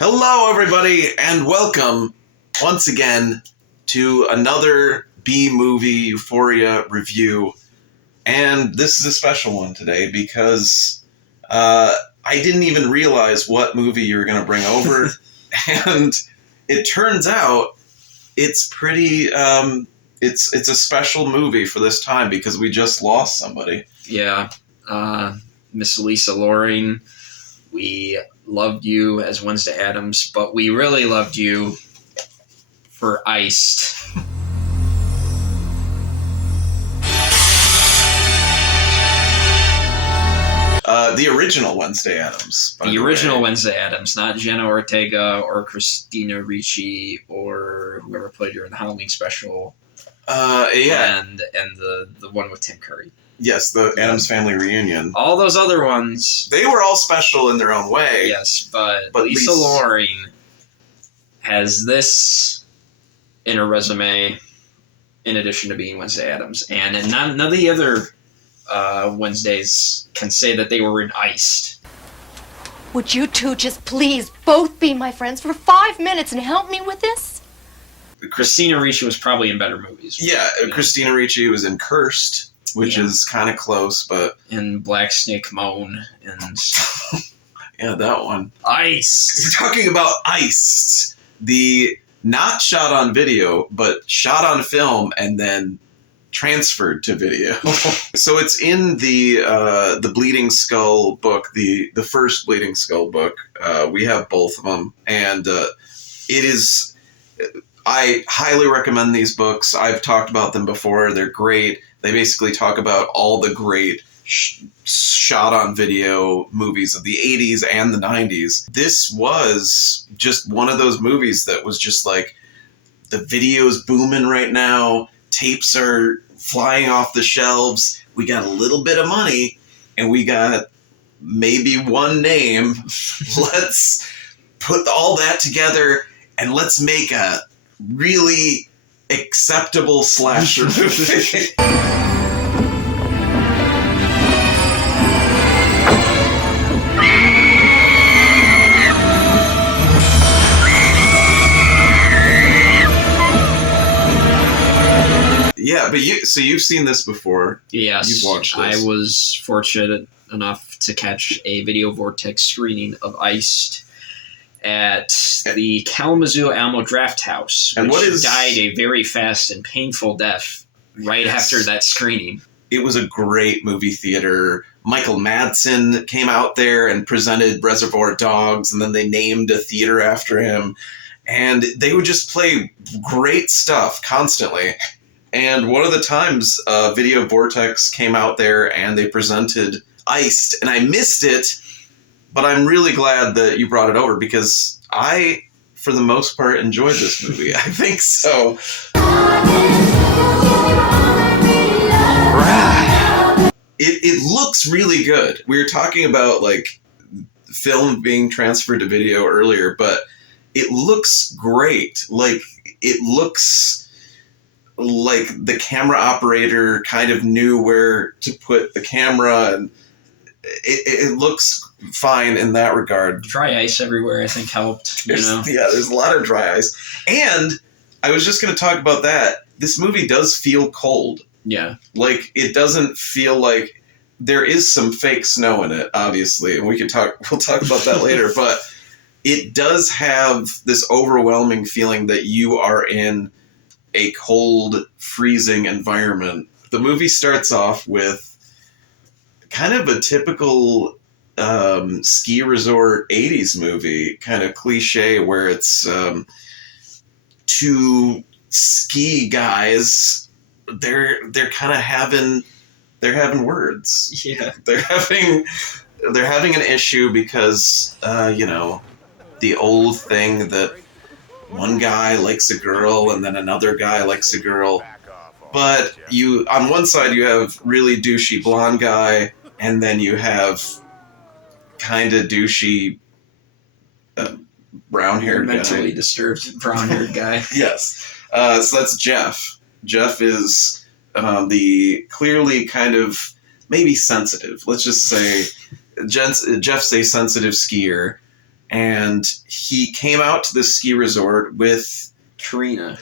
Hello, everybody, and welcome once again to another B-movie Euphoria review. And this is a special one today because I didn't even realize what movie you were going to bring over. And it turns out it's pretty, it's a special movie for this time because we just lost somebody. Yeah, Miss Lisa Loring, we loved you as Wednesday Addams, but we really loved you for Iced. The original Wednesday Addams. The original Wednesday Addams, not Jenna Ortega or Christina Ricci or whoever played her in the Halloween special. Yeah. And the one with Tim Curry. Yes, the Addams Family Reunion. All those other ones. They were all special in their own way. Yes, but Lisa Loring has this in her resume in addition to being Wednesday Addams. And none of the other Wednesdays can say that they were in Iced. Would you two just please both be my friends for 5 minutes and help me with this? Christina Ricci was probably in better movies. Yeah, Christina Ricci was in Cursed, which is kind of close, but... And Black Snake Moan, and... yeah, that one. Iced! We're talking about Iced. The not shot on video, but shot on film and then transferred to video. So it's in the Bleeding Skull book, the first Bleeding Skull book. We have both of them, and it is... I highly recommend these books. I've talked about them before. They're great. They basically talk about all the great shot on video movies of the 80s and the 90s. This was just one of those movies that was just like, the video's booming right now. Tapes are flying off the shelves. We got a little bit of money and we got maybe one name. Let's put all that together and let's make a really acceptable slasher movie. Yeah, but you've seen this before. Yes, you've watched this. I was fortunate enough to catch a Video Vortex screening of Iced at the Kalamazoo Alamo Draft House, which died a very fast and painful death right after that screening. It was a great movie theater. Michael Madsen came out there and presented Reservoir Dogs, and then they named a theater after him. And they would just play great stuff constantly. And one of the times Video Vortex came out there and they presented Iced, and I missed it. But I'm really glad that you brought it over because I, for the most part, enjoyed this movie. I think so. Right. It looks really good. We were talking about like film being transferred to video earlier, but it looks great. Like it looks like the camera operator kind of knew where to put the camera, and it looks fine in that regard. Dry ice everywhere, I think, helped. Yeah, there's a lot of dry ice. And I was just going to talk about that. This movie does feel cold. Yeah. Like, it doesn't feel like... There is some fake snow in it, obviously, and we'll talk about that later, but it does have this overwhelming feeling that you are in a cold, freezing environment. The movie starts off with kind of a typical ski resort 80s movie, kind of cliche, where it's two ski guys. They're kind of having words. Yeah, they're having an issue because the old thing that one guy likes a girl and then another guy likes a girl. But on one side you have really douchey blonde guy, and then you have kind of douchey brown-haired guy. Mentally disturbed brown-haired guy. Yes. So that's Jeff. Jeff is the clearly kind of maybe sensitive. Let's just say Jeff's a sensitive skier. And he came out to this ski resort with Trina,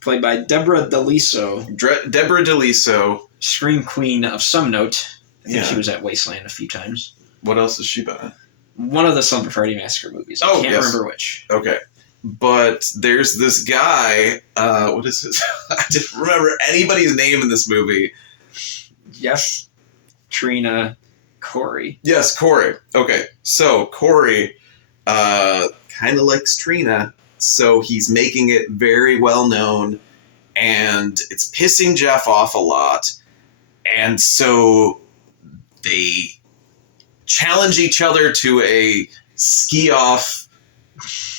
played by Debra Liso. Debra Liso, scream queen of some note. I think Yeah. she was at Wasteland a few times. What else has she been in? One of the Slumber Party Massacre movies. I can't remember which. Okay. But there's this guy, what is his? I didn't remember anybody's name in this movie. Jeff, Trina, Corey. Yes, Corey. Okay, so Corey kind of likes Trina, so he's making it very well known, and it's pissing Jeff off a lot, and so they challenge each other to a ski-off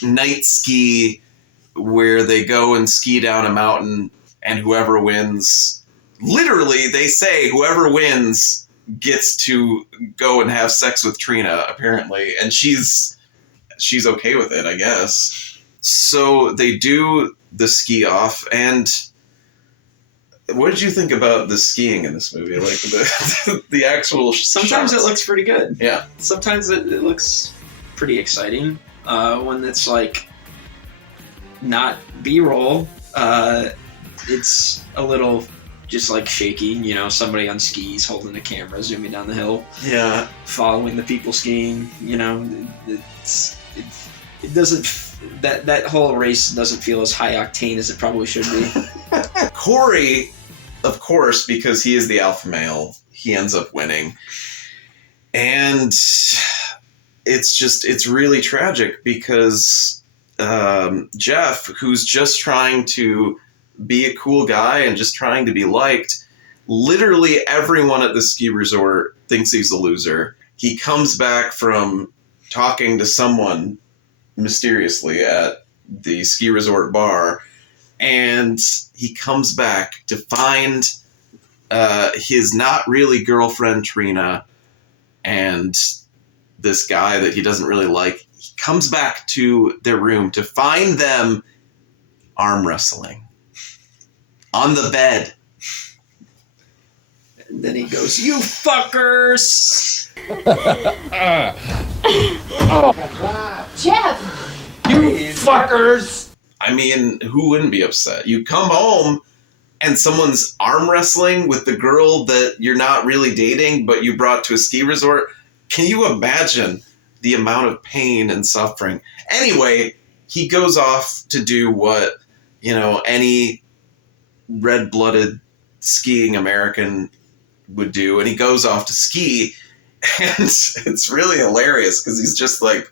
night ski where they go and ski down a mountain, and whoever wins, literally they say whoever wins gets to go and have sex with Trina, apparently, and she's okay with it, I guess. So they do the ski off, and what did you think about the skiing in this movie? Like the actual Sometimes shots? It looks pretty good. Yeah. Sometimes it looks pretty exciting. When it's like not B-roll, it's a little just like shaky, you know, somebody on skis holding the camera, zooming down the hill. Yeah. Following the people skiing, you know, it doesn't, that whole race doesn't feel as high octane as it probably should be. Corey, of course, because he is the alpha male, he ends up winning. And it's really tragic because Jeff, who's just trying to be a cool guy and just trying to be liked, literally everyone at the ski resort thinks he's a loser. He comes back from talking to someone mysteriously at the ski resort bar, and he comes back to find his not really girlfriend Trina and this guy that he doesn't really like. He comes back to their room to find them arm wrestling on the bed. And then he goes, "You fuckers!" Jeff! You fuckers! I mean, who wouldn't be upset? You come home and someone's arm wrestling with the girl that you're not really dating, but you brought to a ski resort. Can you imagine the amount of pain and suffering? Anyway, he goes off to do what, you know, any red-blooded skiing American would do, and he goes off to ski, and it's really hilarious because he's just like,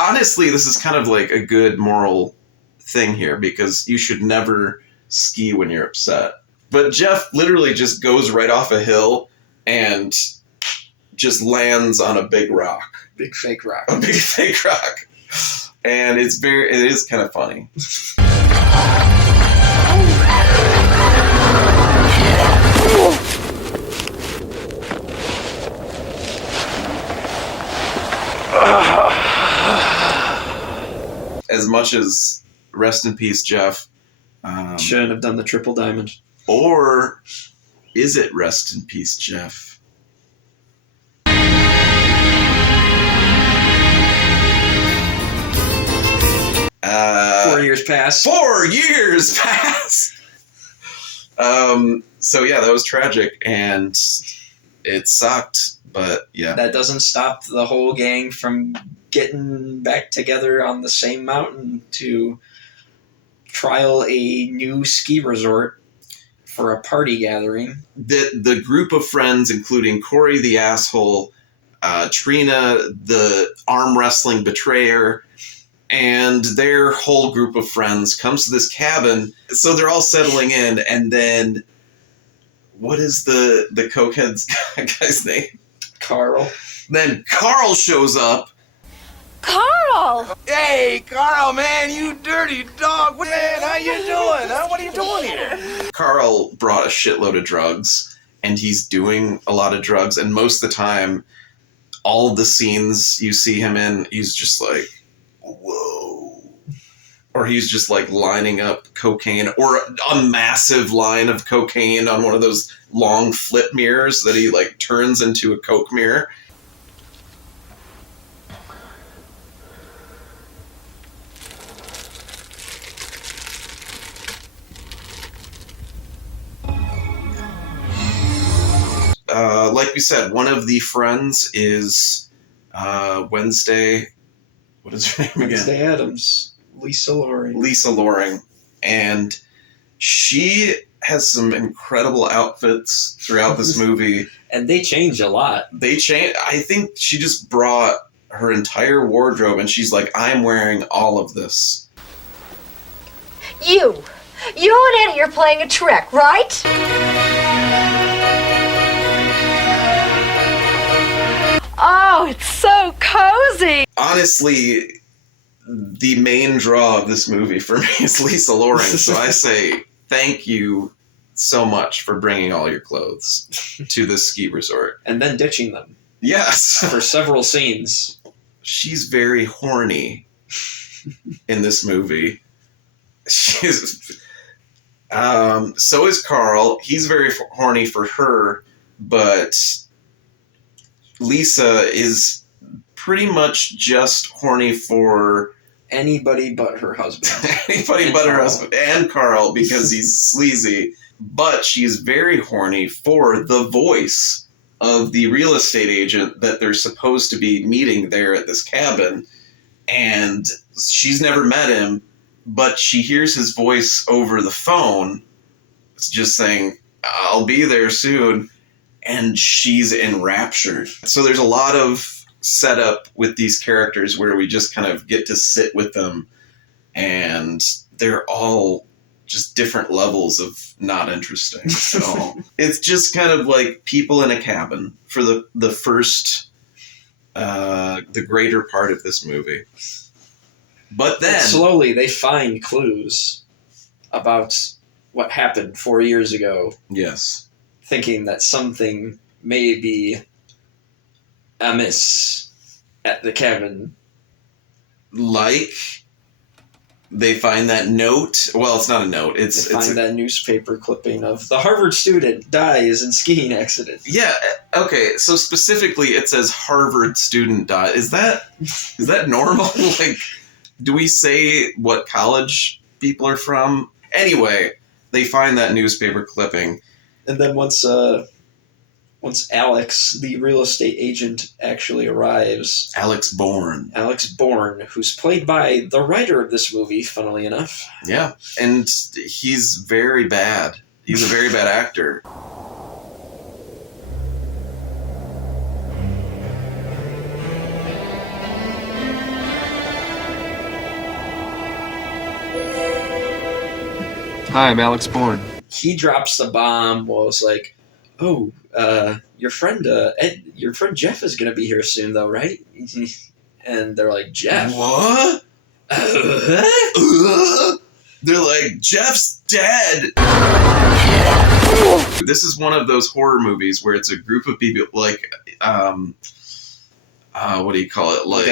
honestly, this is kind of like a good moral thing here because you should never ski when you're upset. But Jeff literally just goes right off a hill and just lands on a big rock. Big fake rock. A big fake rock. And it is kind of funny. As much as rest in peace, Jeff. Shouldn't have done the triple diamond. Or is it rest in peace, Jeff? 4 years pass. 4 years pass! So yeah, that was tragic, and it sucked, but yeah. That doesn't stop the whole gang from getting back together on the same mountain to trial a new ski resort for a party gathering. The group of friends, including Corey the asshole, Trina the arm wrestling betrayer, and their whole group of friends comes to this cabin. So they're all settling in, and then what is the cokehead's guy's name? Carl. Then Carl shows up. Carl! Hey, Carl, man, you dirty dog. Man, how you doing? Huh? What are you doing here? Carl brought a shitload of drugs, and he's doing a lot of drugs, and most of the time, all the scenes you see him in, he's just like, whoa. Or he's just like lining up cocaine, or a massive line of cocaine on one of those long flip mirrors that he like turns into a Coke mirror. like we said, one of the friends is Wednesday. What is her name again? Wednesday Addams. Lisa Loring. And she has some incredible outfits throughout this movie. And they change a lot. I think she just brought her entire wardrobe, and she's like, I'm wearing all of this. You and Eddie are playing a trick, right? Oh, it's so cozy. Honestly, the main draw of this movie for me is Lisa Loring. So I say thank you so much for bringing all your clothes to this ski resort. And then ditching them. Yes. For several scenes. She's very horny in this movie. She's... so is Carl. He's very horny for her, but Lisa is pretty much just horny for anybody but her husband. Her husband and Carl, because he's sleazy. But she's very horny for the voice of the real estate agent that they're supposed to be meeting there at this cabin. And she's never met him, but she hears his voice over the phone. It's just saying, I'll be there soon. And she's enraptured. So there's a lot of setup with these characters where we just kind of get to sit with them, and they're all just different levels of not interesting. So it's just kind of like people in a cabin for the first, the greater part of this movie. But then... And slowly they find clues about what happened 4 years ago. Yes. Thinking that something may be amiss at the cabin. Like... They find that note. Well, it's not a note. They find that newspaper clipping of the Harvard student dies in skiing accident. Yeah. Okay. So specifically, it says Harvard student died. Is that normal? Like, do we say what college people are from? Anyway, they find that newspaper clipping, and then once Alex, the real estate agent, actually arrives. Alex Bourne, who's played by the writer of this movie, funnily enough. Yeah, and he's very bad. He's a very bad actor. Hi, I'm Alex Bourne. He drops the bomb while it's like, oh, your friend Jeff is gonna be here soon, though, right? And they're like, Jeff? What? They're like, Jeff's dead. This is one of those horror movies where it's a group of people, like, what do you call it? Like,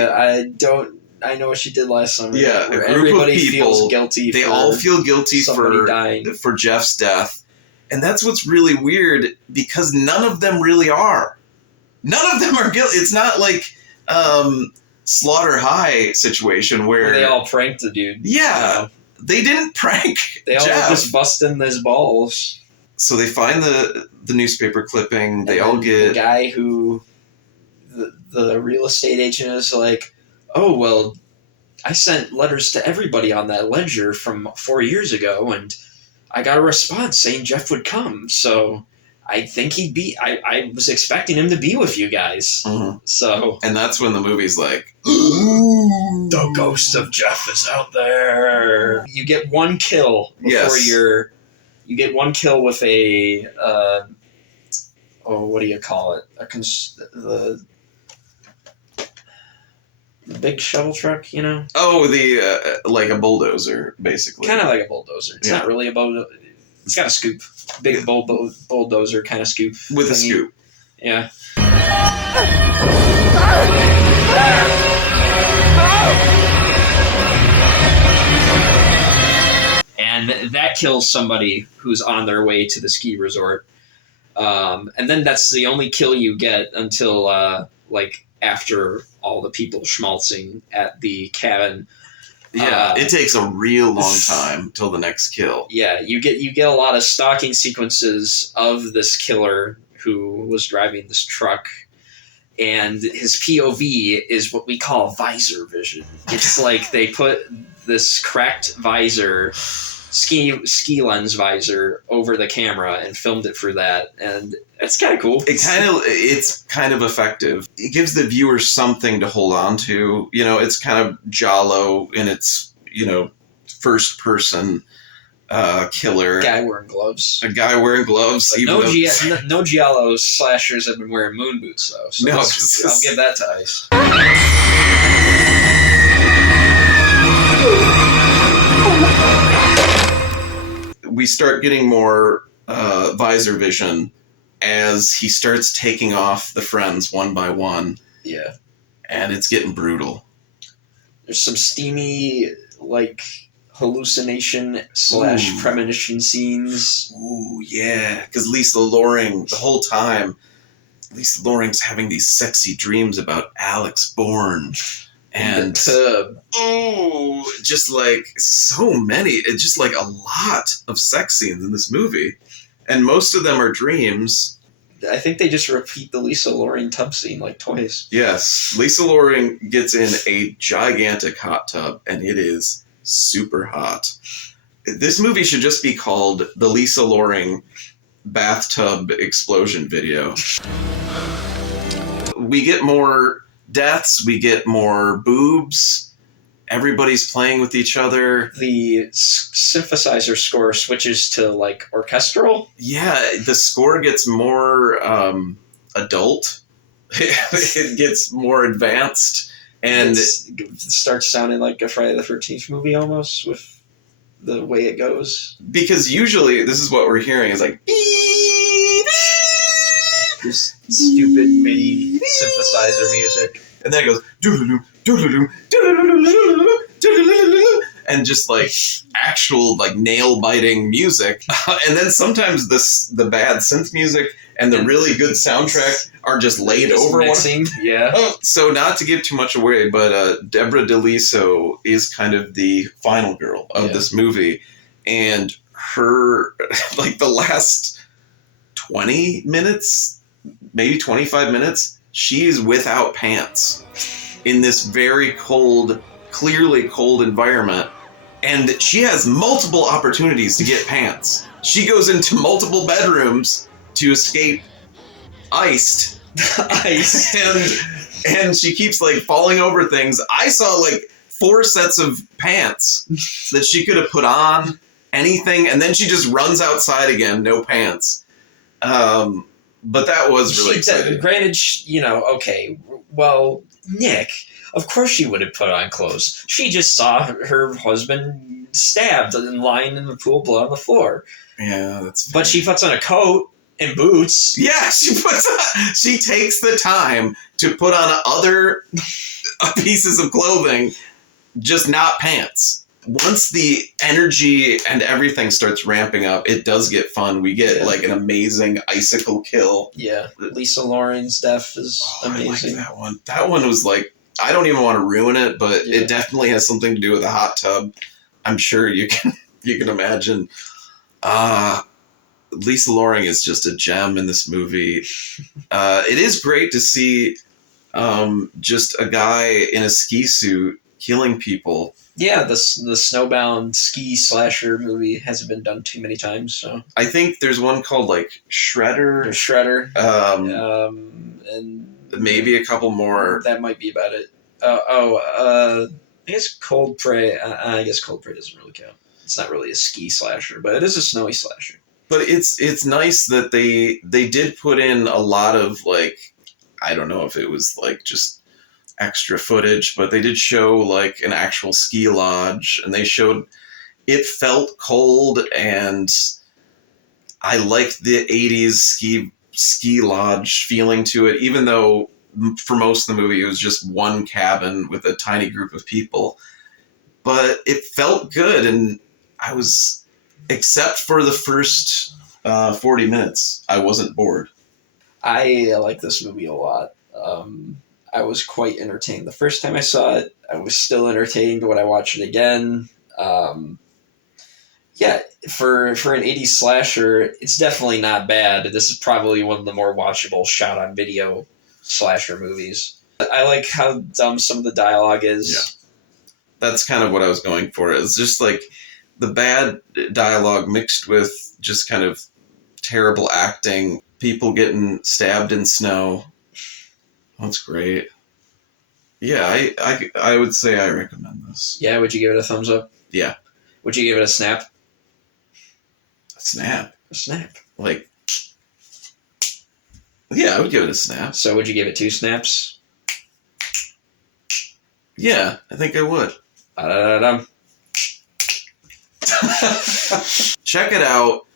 I know what she did last summer. Yeah, where a group everybody of people feels guilty. They all feel guilty for Jeff's death. And that's what's really weird, because none of them really are. None of them are guilty. It's not like Slaughter High situation where they all pranked the dude. Yeah, they didn't prank They all Jeff. just bust in his balls. So they find the newspaper clipping. They all get... The guy who... The real estate agent is like, oh, well, I sent letters to everybody on that ledger from 4 years ago, and I got a response saying Jeff would come, so I think he'd be... I was expecting him to be with you guys. Mm-hmm. So... And that's when the movie's like... The ghost of Jeff is out there. You get one kill before You get one kill with a... what do you call it? The big shovel truck, you know? Oh, like a bulldozer, basically. Kind of like a bulldozer. It's not really a bulldozer. It's got a scoop. Big bulldozer kind of scoop. With thingy. A scoop. Yeah. And that kills somebody who's on their way to the ski resort. And then that's the only kill you get until, after all the people schmaltzing at the cabin. Yeah, it takes a real long time till the next kill. Yeah, you get a lot of stalking sequences of this killer who was driving this truck, and his POV is what we call visor vision. It's like they put this cracked visor, ski lens visor, over the camera and filmed it for that, and it's kind of cool. It's kind of effective. It gives the viewer something to hold on to. You know, it's kind of giallo in its, you know, first person killer. A guy wearing gloves. No no giallo slashers have been wearing moon boots though. So I'll give that to Ice. We start getting more visor vision as he starts taking off the friends one by one. Yeah. And it's getting brutal. There's some steamy, like, hallucination / premonition scenes. Ooh, yeah. Because Lisa Loring, the whole time, Lisa Loring's having these sexy dreams about Alex Bourne. And ooh, just like so many. It's just like a lot of sex scenes in this movie. And most of them are dreams. I think they just repeat the Lisa Loring tub scene like twice. Yes. Lisa Loring gets in a gigantic hot tub, and it is super hot. This movie should just be called the Lisa Loring bathtub explosion video. We get more deaths, we get more boobs. Everybody's playing with each other. The synthesizer score switches to, like, orchestral. Yeah, the score gets more adult. It gets more advanced. And it starts sounding like a Friday the 13th movie almost with the way it goes. Because usually, this is what we're hearing, is like... This stupid MIDI synthesizer music. And then it goes... and just like actual like nail biting music, and then sometimes the bad synth music and the really good soundtrack are just laid over mixing. Yeah. So not to give too much away, but Debra DeLiso is kind of the final girl of this movie, and her like the last 20 minutes, maybe 25 minutes, she's without pants in this very cold, clearly cold environment, and she has multiple opportunities to get pants. She goes into multiple bedrooms to escape iced. and she keeps like falling over things. I saw like 4 sets of pants that she could have put on, anything, and then she just runs outside again, no pants. But that was really exciting. Granted, you know, okay, well, Nick, of course she would have put on clothes. She just saw her husband stabbed and lying in the pool, blood on the floor. Yeah, that's fair. But she puts on a coat and boots. Yeah, she takes the time to put on other pieces of clothing, just not pants. Once the energy and everything starts ramping up, it does get fun. We get like an amazing icicle kill. Yeah, Lisa Loring's death is amazing. I like that one. That one was like, I don't even want to ruin it, but it definitely has something to do with a hot tub. I'm sure you can imagine. Lisa Loring is just a gem in this movie. It is great to see just a guy in a ski suit killing people. Yeah, the snowbound ski slasher movie hasn't been done too many times. So I think there's one called like Shredder. There's Shredder. And maybe a couple more. That might be about it. I guess Cold Prey. I guess Cold Prey doesn't really count. It's not really a ski slasher, but it is a snowy slasher. But it's nice that they did put in a lot of like, I don't know if it was like just extra footage, but they did show like an actual ski lodge, and they showed it felt cold, and I liked the 80s ski lodge feeling to it, even though for most of the movie it was just one cabin with a tiny group of people. But it felt good, and I was, except for the first 40 minutes, I wasn't bored. I like this movie a lot. I was quite entertained the first time I saw it. I was still entertained when I watched it again. Yeah, for an 80s slasher, it's definitely not bad. This is probably one of the more watchable shot-on-video slasher movies. I like how dumb some of the dialogue is. Yeah. That's kind of what I was going for. It's just like the bad dialogue mixed with just kind of terrible acting, people getting stabbed in snow. That's great. Yeah, I would say I recommend this. Yeah, would you give it a thumbs up? Yeah. Would you give it a snap? A snap? A snap. Like, yeah, I would give it a snap. So would you give it 2 snaps? Yeah, I think I would. Da-da-da-dum. Check it out.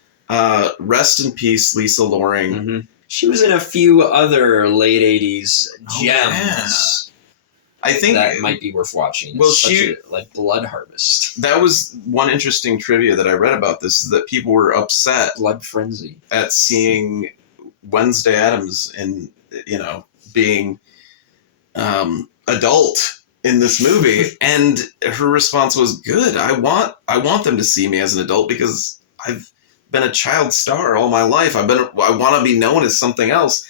Rest in peace, Lisa Loring. Mm-hmm. She was in a few other late 80s gems. Yeah. I think that might be worth watching. Well, like Blood Harvest. That was one interesting trivia that I read about this, is that people were upset Blood Frenzy at seeing Wednesday Addams in, being adult in this movie, and her response was, good. I want them to see me as an adult because I've been a child star all my life. I want to be known as something else.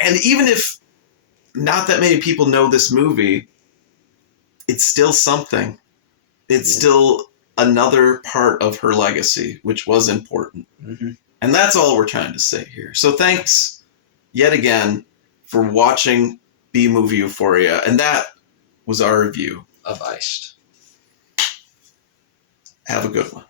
And even if not that many people know this movie, it's still something. It's still another part of her legacy, which was important. Mm-hmm. And that's all we're trying to say here. So thanks yet again for watching B-Movie Euphoria. And that was our review of Iced. Have a good one.